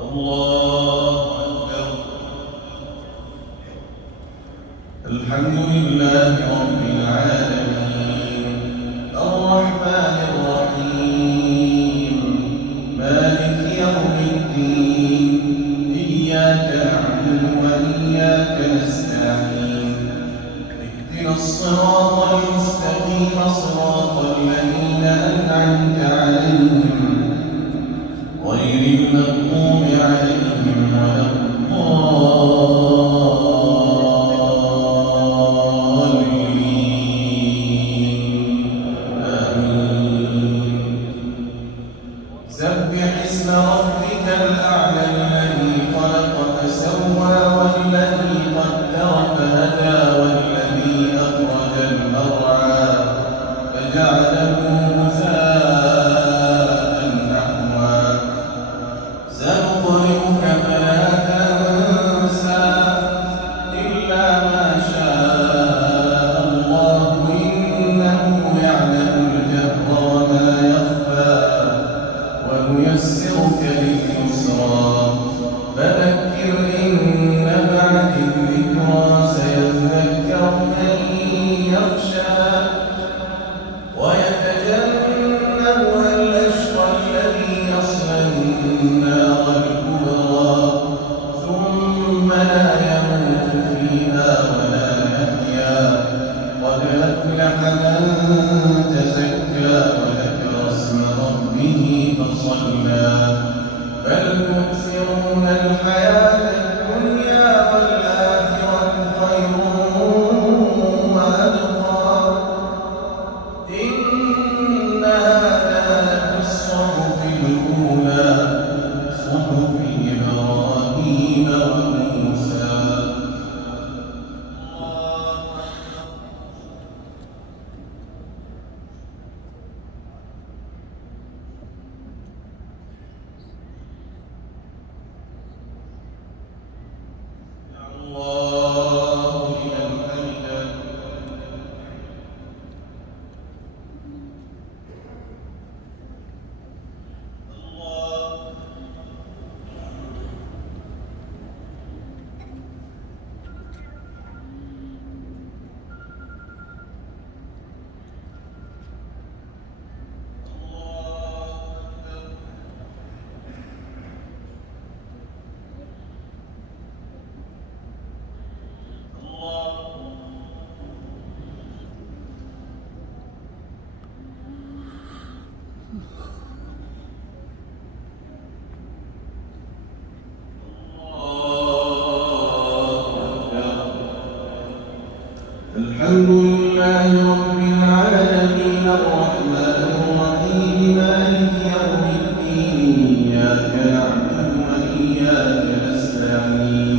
الله أكبر. الحمد لله رب العالمين الرحمن الرحيم مالك يوم الدين إياك نعبد وإياك نستعين اهدنا الصراط المستقيم صراط الذين أنعمت عليهم غير المغضوب عليهم ولا الضالين آمين. سبح اسم ربك الأعلى الذي خلق فسوى والذي قدر فهدى والذي أخرج المرعى فجعله غثاء نحوا سنقرئك فلا تنسى إلا ما شاء الله إنه يعلم الجهر وما يخفى ونيسرك لليسرى فذكر إن نفعت الذكرى سيذكر من يخشى ويتجنبها الأشقى الذي يصلى النار الكبرى ثم لا يموت فيها ولا يحيا قد أفلح من تزكى وذكر اسم ربه فصلى بل تؤثرون الحياة الدنيا والآخرة خير وأبقى إن هذا لفي الصحف الأولى صحف إبراهيم وموسى. الله لمن حمده. الحمد لله رب العالمين الرحمن الرحيم مالك يوم الدين إياك نعبد وإياك نستعين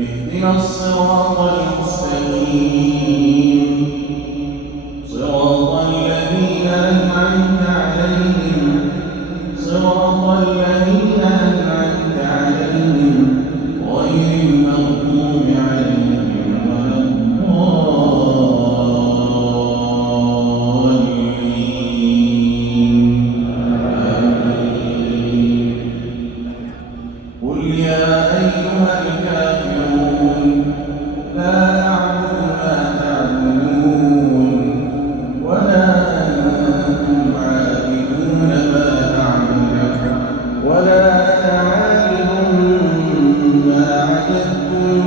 اهدنا الصراط المستقيم صراط الذين أنعمت عليهم صراط الذين أنعمت عليهم غير المغضوب عليهم ولا قل يا أيها الكافرون لا أعبد ما تعبدون ولا أنتم عابدون ما أعبد ولا أنا عابد ما عبدتم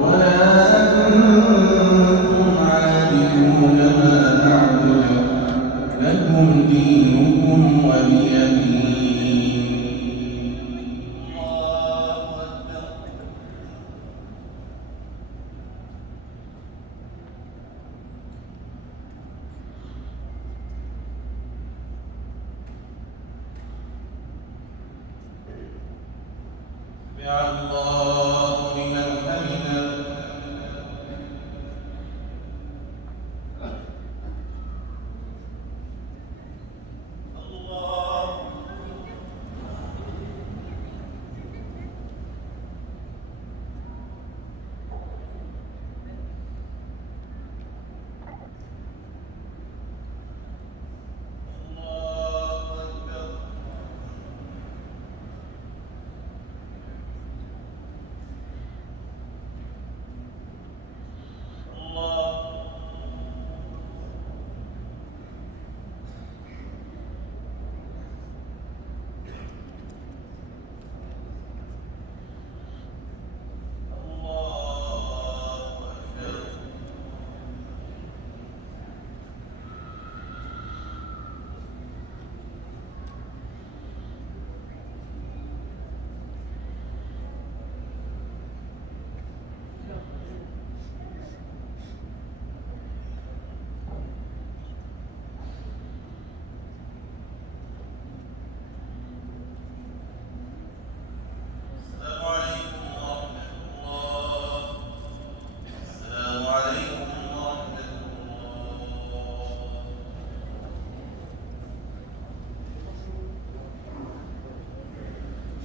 ولا أنتم عابدون ما أعبد لكم دينكم ولي دين. يا الله لمن حمده.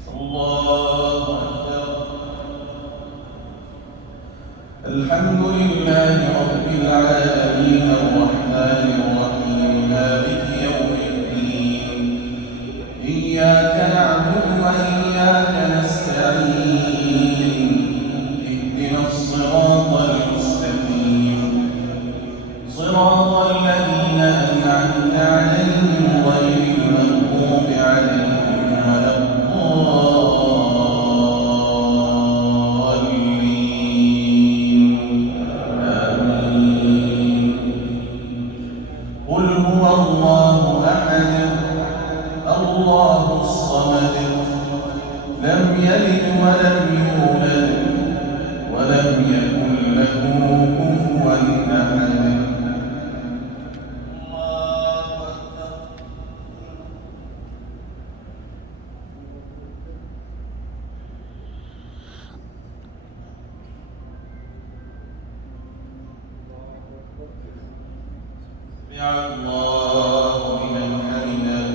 الله أكبر. الحمد لله رب العالمين الرحمن الرحيم مالك يوم الدين إياك نعبد وإياك نستعين اهدنا الصراط المستقيم صراط الذين أنعمت عليهم غير المغضوب عليهم ولا الضالين آمين. قل هو الله أحد الله الصمد لم يلد ولم يولد ولم يكن له كفوا أحد. سمع الله لمن حمده.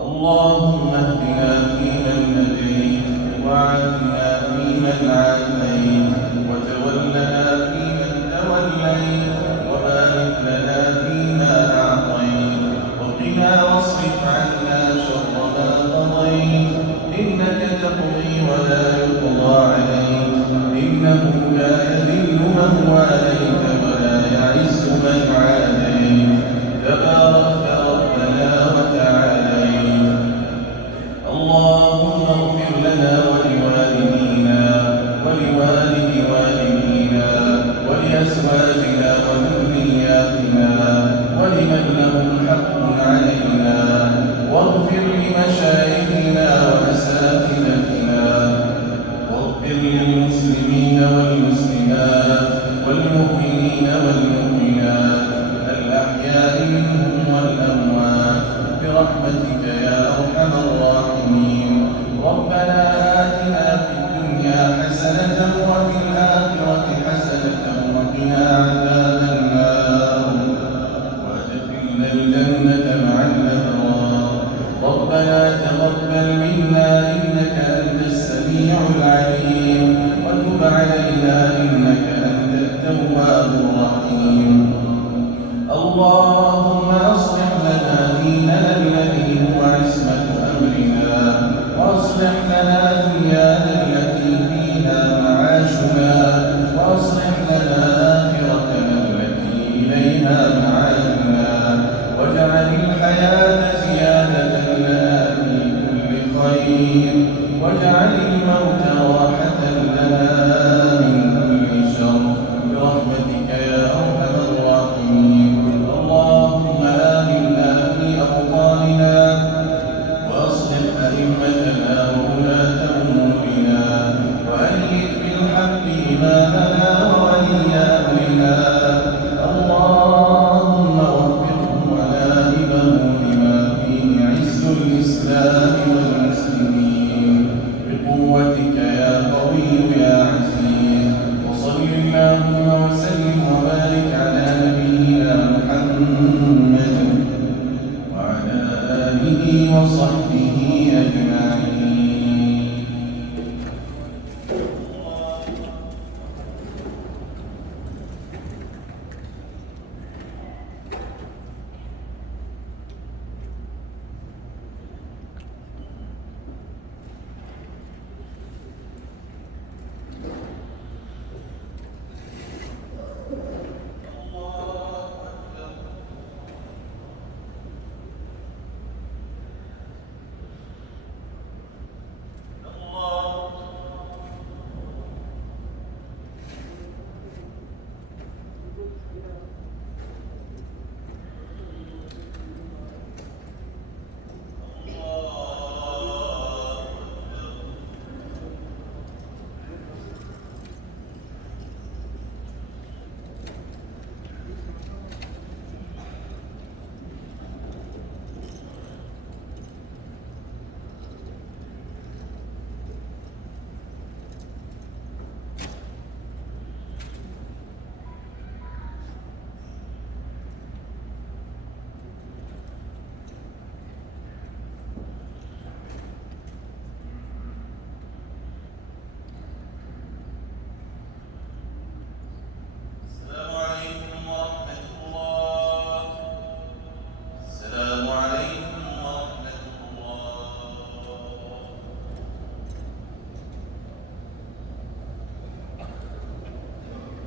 اللهم اهدنا فيمن هديت وعافنا فيمن عافيت وتولنا فيمن توليت وبارك لنا فيما أعطيت وقنا واصرف عنا شر ما قضيت إنك تقضي ولا يقضى عليك إنه لا يذل من واليت ولا يعز من عاديت تبارك ربنا وتعاليت. اللهم اغفر لنا ولوالدينا ولوالد والدينا ولأزواجنا وذرياتنا ولمن لهم حق علينا واغفر لمشايخنا وأساتذتنا واغفر للمسلمين والمسلمات والمؤمنين والمؤمنات الأحياء منهم والأموات برحمتك يا أرحم الراحمين. ربنا آتنا في الدنيا حسنة وفي الآخرة حسنة وقنا عذاب النار وادخلنا الجنة مع الأبرار. ربنا تقبل منا إنك أنت السميع العليم وتب علينا إنك أنت التواب الرحيم. اللهم أصلح لنا ديننا الذي هو عصمة أمرنا وأصلح لنا دنيانا التي فيها معاشنا وأصلح لنا آخرتنا التي إليها معادنا واجعل الحياة زيادة لنا في كل خير واجعل الموت راحة لنا من كل شر برحمتك يا أرحم الراحمين. اللهم آمنا في أوطاننا وأصلح أئمتنا وولاة أمورنا وأيد بالحق إمامنا وولي أمرنا. اللهم وفقه ونائبه لما فيه عز الإسلام والمسلمين بقوتك يا قوي يا عزيز. وصل اللهم وسلم وبارك على نبينا محمد وعلى آله وصحبه أجمعين.